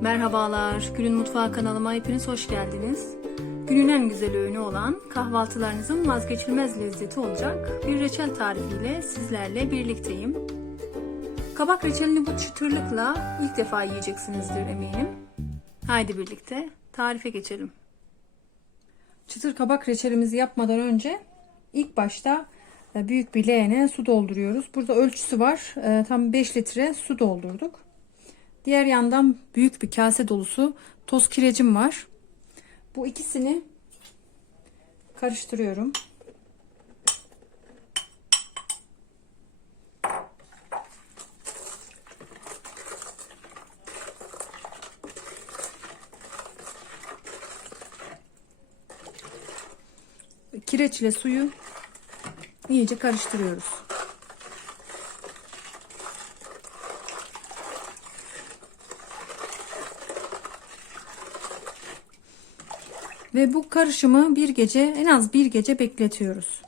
Merhabalar, Gül'ün Mutfağı kanalıma hepiniz hoş geldiniz. Günün en güzel öğünü olan kahvaltılarınızın vazgeçilmez lezzeti olacak bir reçel tarifiyle sizlerle birlikteyim. Kabak reçelini bu çıtırlıkla ilk defa yiyeceksinizdir eminim. Haydi birlikte tarife geçelim. Çıtır kabak reçelimizi yapmadan önce ilk başta e, büyük bir leğene su dolduruyoruz. Burada ölçüsü var. E, Tam 5 litre su doldurduk. Diğer yandan büyük bir kase dolusu toz kirecim var. Bu ikisini karıştırıyorum. Kireçle suyu iyice karıştırıyoruz. Ve bu karışımı bir gece en az bir gece bekletiyoruz.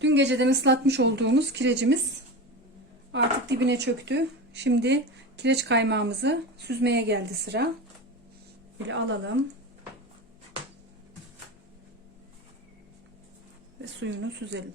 Dün geceden ıslatmış olduğumuz kirecimiz artık dibine çöktü. Şimdi kireç kaymağımızı süzmeye geldi sıra. Böyle alalım. Ve suyunu süzelim.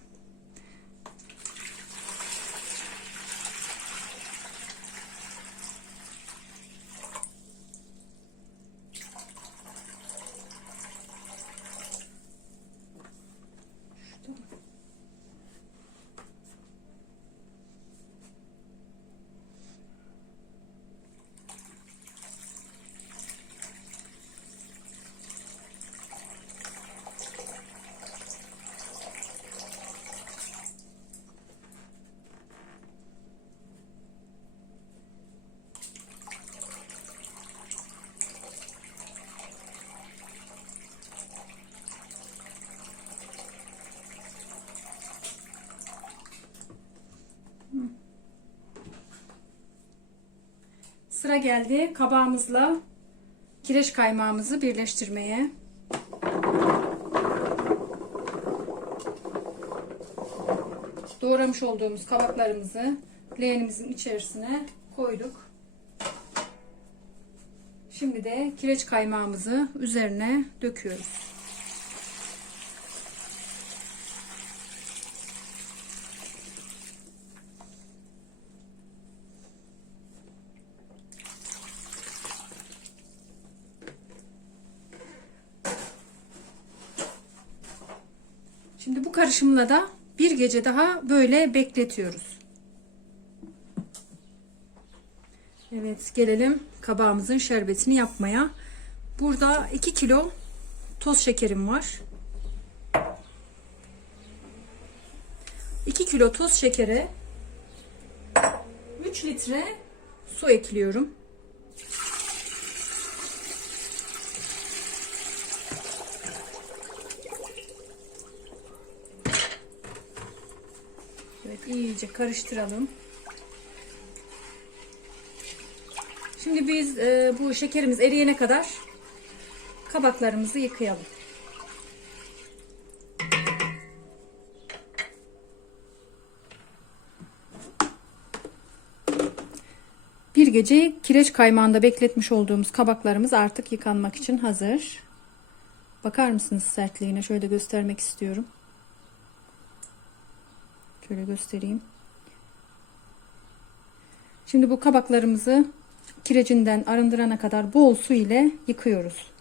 Sıra geldi kabağımızla kireç kaymağımızı birleştirmeye. Doğramış olduğumuz kabaklarımızı leğenimizin içerisine koyduk. Şimdi de kireç kaymağımızı üzerine döküyoruz. Şimdi bu karışımla da bir gece daha böyle bekletiyoruz. Evet gelelim kabağımızın şerbetini yapmaya. Burada 2 kilo toz şekerim var. 2 kilo toz şekere 3 litre su ekliyorum. Evet iyice karıştıralım. Şimdi biz e, bu şekerimiz eriyene kadar kabaklarımızı yıkayalım. Bir gece kireç kaymağında bekletmiş olduğumuz kabaklarımız artık yıkanmak için hazır. Bakar mısınız sertliğine? Şöyle göstermek istiyorum. Şöyle göstereyim. Şimdi bu kabaklarımızı kirecinden arındırana kadar bol su ile yıkıyoruz.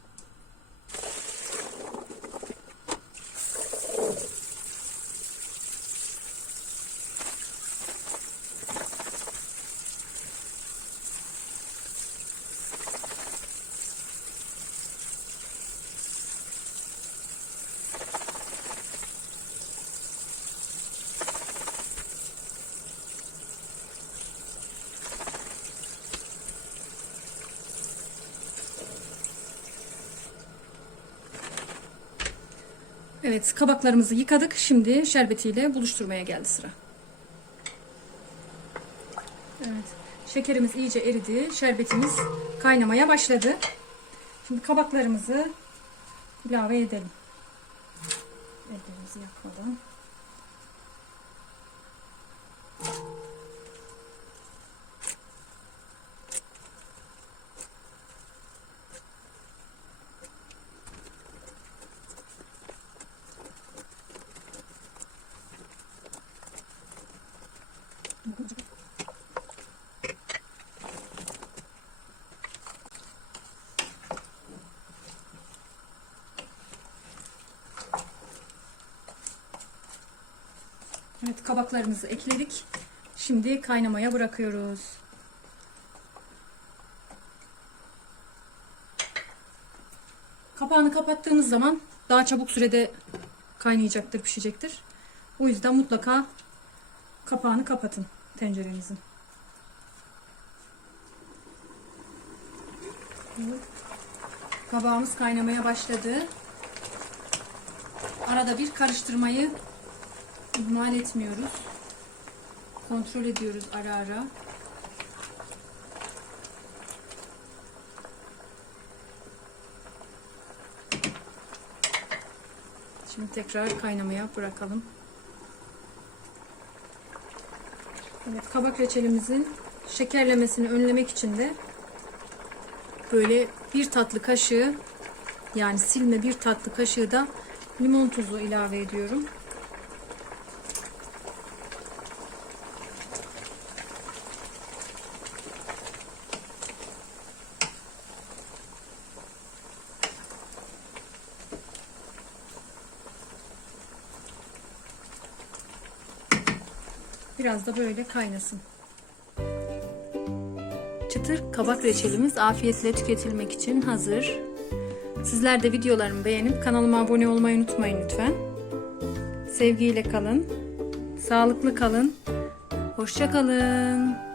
Evet kabaklarımızı yıkadık. Şimdi şerbetiyle buluşturmaya geldi sıra. Evet şekerimiz iyice eridi. Şerbetimiz kaynamaya başladı. Şimdi kabaklarımızı ilave edelim. Ellerimizi yakmadan. Evet kabaklarımızı ekledik. Şimdi kaynamaya bırakıyoruz. Kapağını kapattığımız zaman daha çabuk sürede kaynayacaktır, pişecektir. O yüzden mutlaka kapağını kapatın tencerenizin. Kabağımız kaynamaya başladı. Arada bir karıştırmayı ihmal etmiyoruz. Kontrol ediyoruz ara ara. Şimdi tekrar kaynamaya bırakalım. Evet, kabak reçelimizin şekerlemesini önlemek için de böyle bir tatlı kaşığı yani silme bir tatlı kaşığı da limon tuzu ilave ediyorum. Biraz da böyle kaynasın. Çıtır kabak reçelimiz afiyetle tüketilmek için hazır. Sizler de videolarımı beğenip kanalıma abone olmayı unutmayın lütfen. Sevgiyle kalın. Sağlıklı kalın. Hoşça kalın.